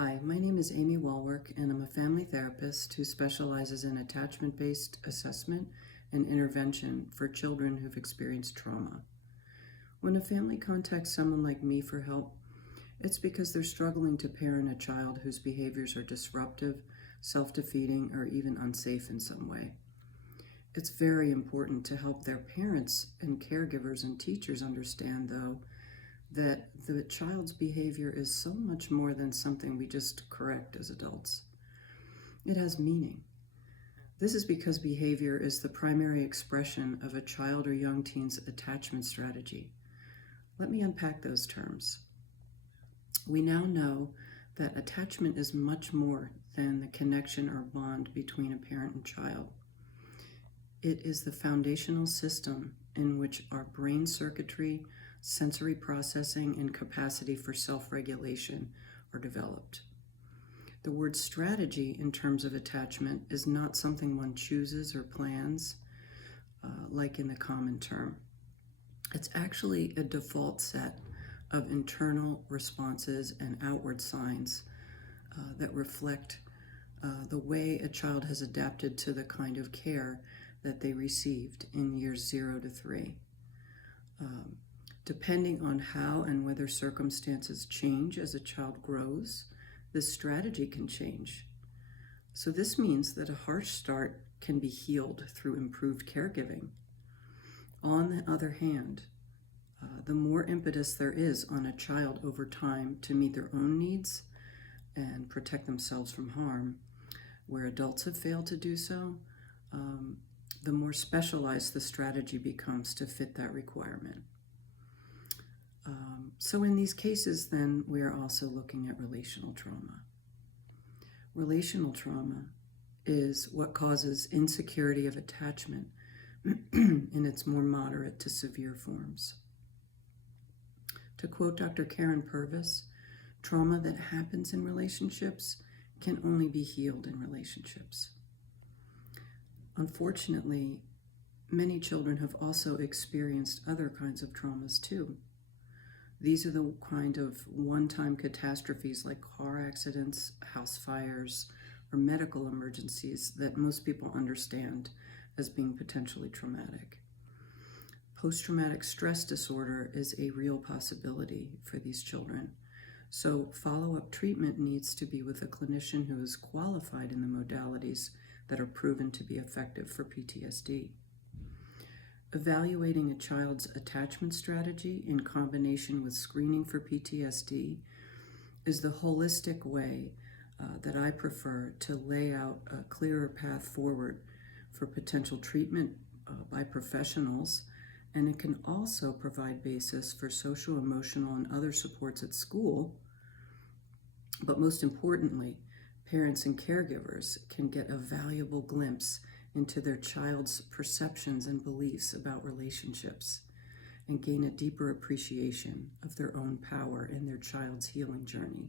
Hi, my name is Amy Walwork, and I'm a family therapist who specializes in attachment-based assessment and intervention for children who've experienced trauma. When a family contacts someone like me for help, it's because they're struggling to parent a child whose behaviors are disruptive, self-defeating, or even unsafe in some way. It's very important to help their parents and caregivers and teachers understand, though, that the child's behavior is so much more than something we just correct as adults. It has meaning. This is because behavior is the primary expression of a child or young teen's attachment strategy. Let me unpack those terms. We now know that attachment is much more than the connection or bond between a parent and child. It is the foundational system in which our brain circuitry, sensory processing, and capacity for self-regulation are developed. The word strategy in terms of attachment is not something one chooses or plans, like in the common term. It's actually a default set of internal responses and outward signs that reflect the way a child has adapted to the kind of care that they received in years 0 to 3. Depending on how and whether circumstances change as a child grows, this strategy can change. So this means that a harsh start can be healed through improved caregiving. On the other hand, the more impetus there is on a child over time to meet their own needs and protect themselves from harm, where adults have failed to do so, the more specialized the strategy becomes to fit that requirement. So in these cases, then, we are also looking at relational trauma. Relational trauma is what causes insecurity of attachment in its more moderate to severe forms. To quote Dr. Karen Purvis, trauma that happens in relationships can only be healed in relationships. Unfortunately, many children have also experienced other kinds of traumas too. These are the kind of one-time catastrophes like car accidents, house fires, or medical emergencies that most people understand as being potentially traumatic. Post-traumatic stress disorder is a real possibility for these children. So follow-up treatment needs to be with a clinician who is qualified in the modalities that are proven to be effective for PTSD. Evaluating a child's attachment strategy in combination with screening for PTSD is the holistic way that I prefer to lay out a clearer path forward for potential treatment by professionals, and it can also provide basis for social, emotional, and other supports at school. But most importantly, parents and caregivers can get a valuable glimpse into their child's perceptions and beliefs about relationships and gain a deeper appreciation of their own power in their child's healing journey.